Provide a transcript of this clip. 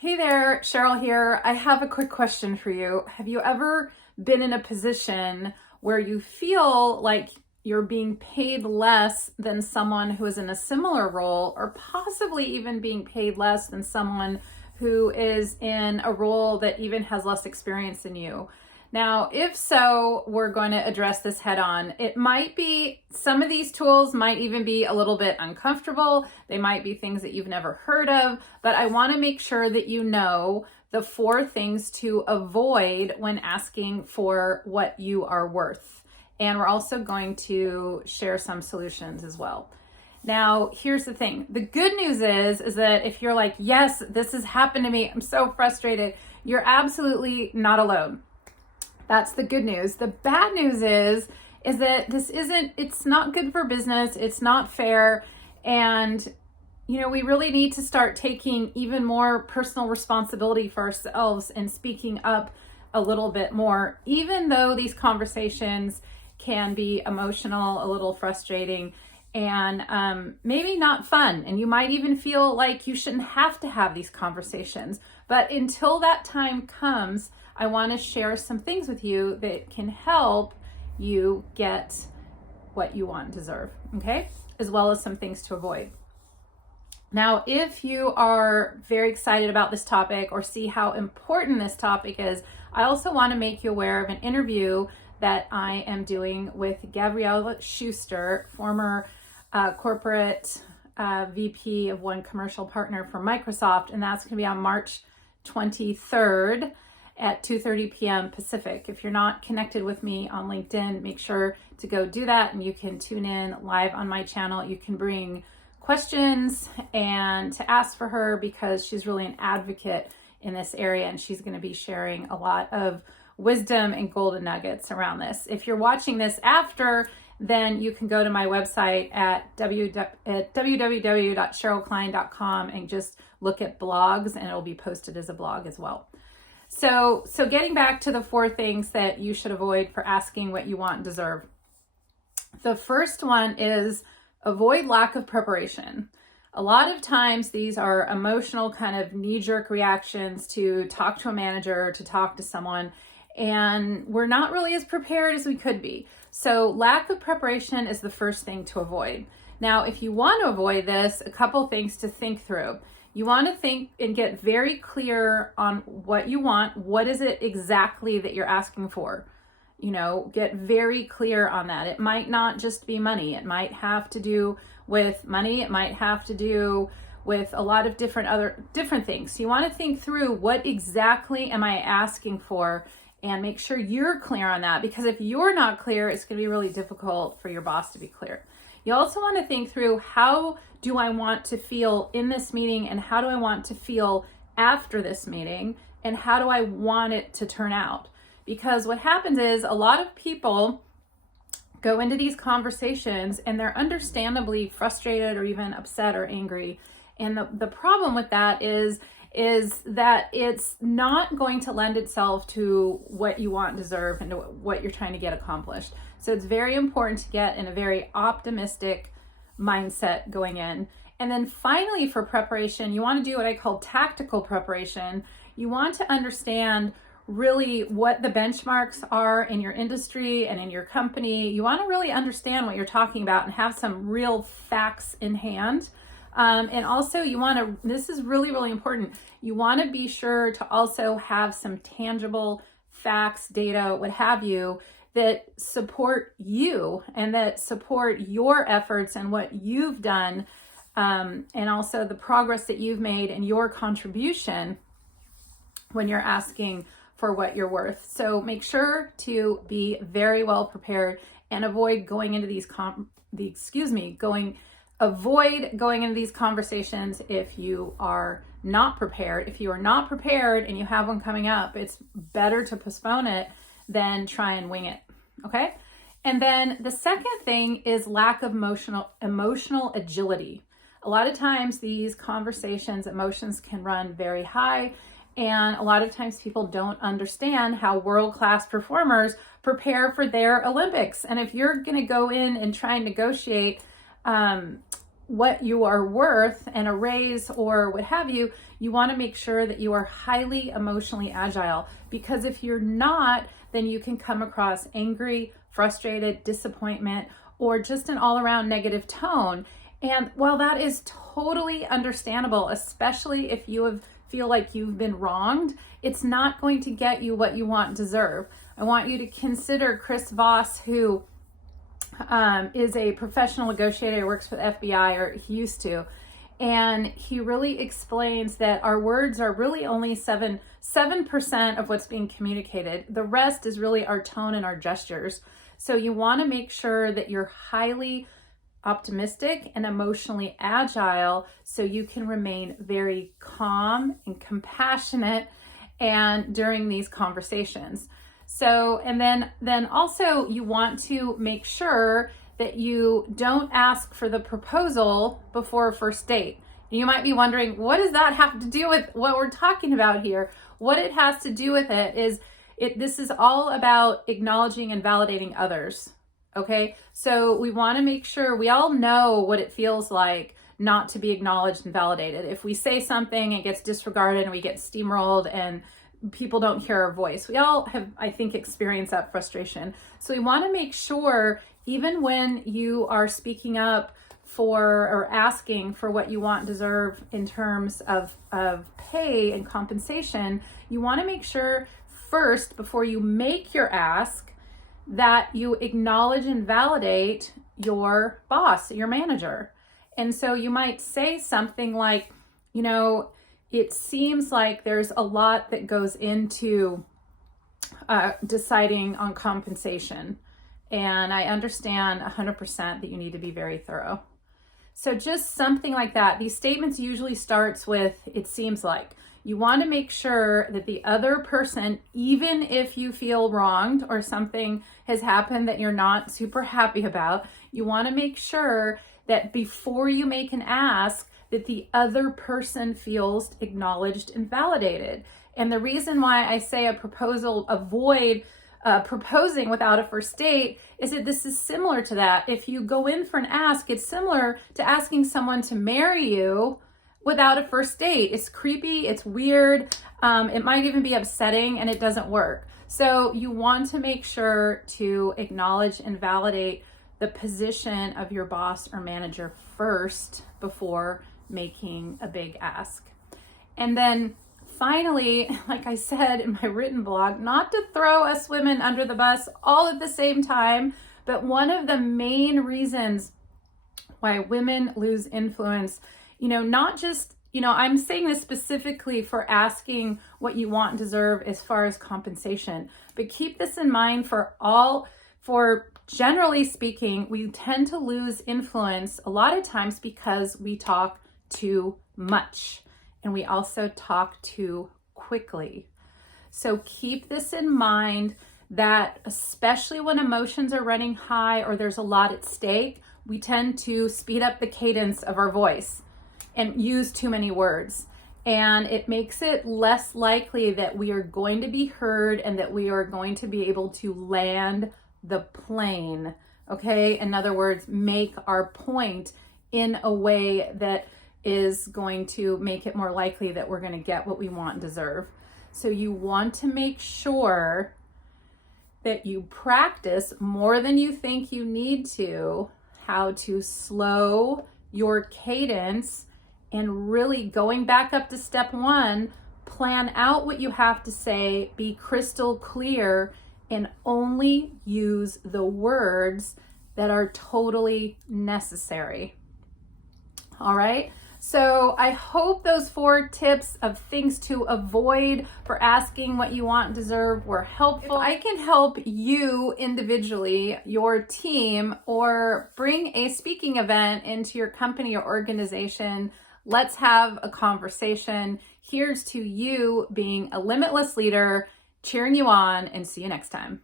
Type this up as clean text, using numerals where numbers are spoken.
Hey there, Sheryl here. I have a quick question for you. Have you ever been in a position where you feel like you're being paid less than someone who is in a similar role, or possibly even being paid less than someone who is in a role that even has less experience than you? Now, if so, we're going to address this head on. It might be, some of these tools might even be a little bit uncomfortable. They might be things that you've never heard of, but I want to make sure that you know the 4 things to avoid when asking for what you are worth. And we're also going to share some solutions as well. Now, here's the thing. The good news is that if you're like, yes, this has happened to me, I'm so frustrated, you're absolutely not alone. That's the good news. The bad news is that it's not good for business. It's not fair. And, we really need to start taking even more personal responsibility for ourselves and speaking up a little bit more, even though these conversations can be emotional, a little frustrating, and maybe not fun. And you might even feel like you shouldn't have to have these conversations. But until that time comes, I want to share some things with you that can help you get what you want and deserve, okay? As well as some things to avoid. Now, if you are very excited about this topic or see how important this topic is, I also want to make you aware of an interview that I am doing with Gabrielle Schuster, former corporate VP of one commercial partner for Microsoft, and that's going to be on March 23rd at 2:30 p.m. Pacific. If you're not connected with me on LinkedIn, make sure to go do that, and you can tune in live on my channel. You can bring questions and to ask for her, because she's really an advocate in this area, and she's going to be sharing a lot of wisdom and golden nuggets around this. If you're watching this after, then you can go to my website at www.sherylkline.com and just look at blogs, and it'll be posted as a blog as well. So getting back to the 4 things that you should avoid for asking what you want and deserve. The first one is avoid lack of preparation. A lot of times these are emotional kind of knee-jerk reactions to talk to a manager, to talk to someone, and we're not really as prepared as we could be. So lack of preparation is the first thing to avoid. Now, if you want to avoid this, a couple things to think through. You want to think and get very clear on what you want. What is it exactly that you're asking for? Get very clear on that. It might not just be money. It might have to do with money. It might have to do with a lot of different things. So you want to think through, what exactly am I asking for, and make sure you're clear on that, because if you're not clear, it's going to be really difficult for your boss to be clear. You also want to think through, how do I want to feel in this meeting, and how do I want to feel after this meeting, and how do I want it to turn out? Because what happens is a lot of people go into these conversations and they're understandably frustrated or even upset or angry. And the problem with that is that it's not going to lend itself to what you want and deserve and to what you're trying to get accomplished. So it's very important to get in a very optimistic mindset going in. And then finally, for preparation, you want to do what I call tactical preparation. You want to understand really what the benchmarks are in your industry and in your company. You want to really understand what you're talking about and have some real facts in hand. And also you want to, this is really, really important, you want to be sure to also have some tangible facts, data, what have you, that support you and that support your efforts and what you've done, and also the progress that you've made and your contribution when you're asking for what you're worth. So make sure to be very well prepared and avoid going into these avoid going into these conversations if you are not prepared. If you are not prepared and you have one coming up, it's better to postpone it than try and wing it. Okay? And then the second thing is lack of emotional agility. A lot of times these conversations, emotions can run very high, and a lot of times people don't understand how world-class performers prepare for their Olympics. And if you're going to go in and try and negotiate what you are worth and a raise or what have you, you want to make sure that you are highly emotionally agile, because if you're not, then you can come across angry, frustrated, disappointment, or just an all-around negative tone. And while that is totally understandable, especially if you feel like you've been wronged, it's not going to get you what you want and deserve. I want you to consider Chris Voss, who is a professional negotiator, works for the FBI, or he used to. And he really explains that our words are really only 7% of what's being communicated. The rest is really our tone and our gestures. So you want to make sure that you're highly optimistic and emotionally agile so you can remain very calm and compassionate and during these conversations. So, and then also you want to make sure that you don't ask for the proposal before a first date. You might be wondering, what does that have to do with what we're talking about here? What it has to do with it is this is all about acknowledging and validating others. Okay, so we want to make sure we all know what it feels like not to be acknowledged and validated. If we say something, it gets disregarded and we get steamrolled and people don't hear our voice. We all have, I think, experienced that frustration. So we want to make sure, even when you are speaking up for or asking for what you want and deserve in terms of pay and compensation, you want to make sure first, before you make your ask, that you acknowledge and validate your boss, your manager. And so you might say something like, you know, it seems like there's a lot that goes into deciding on compensation. And I understand 100% that you need to be very thorough. So just something like that. These statements usually starts with, it seems like. You want to make sure that the other person, even if you feel wronged or something has happened that you're not super happy about, you want to make sure that before you make an ask, that the other person feels acknowledged and validated. And the reason why I say avoid proposing without a first date is that this is similar to that. If you go in for an ask, it's similar to asking someone to marry you without a first date. It's creepy, it's weird, it might even be upsetting, and it doesn't work. So you want to make sure to acknowledge and validate the position of your boss or manager first before making a big ask. And then finally, like I said in my written blog, not to throw us women under the bus all at the same time, but one of the main reasons why women lose influence, not just, I'm saying this specifically for asking what you want and deserve as far as compensation, but keep this in mind for generally speaking, we tend to lose influence a lot of times because we talk too much and we also talk too quickly. So keep this in mind, that especially when emotions are running high or there's a lot at stake, we tend to speed up the cadence of our voice and use too many words. And it makes it less likely that we are going to be heard and that we are going to be able to land the plane. Okay? In other words, make our point in a way that is going to make it more likely that we're going to get what we want and deserve. So you want to make sure that you practice more than you think you need to, how to slow your cadence, and really going back up to step one, plan out what you have to say, be crystal clear, and only use the words that are totally necessary. All right? So I hope those 4 tips of things to avoid for asking what you want and deserve were helpful. If I can help you individually, your team, or bring a speaking event into your company or organization, let's have a conversation. Here's to you being a limitless leader, cheering you on, and see you next time.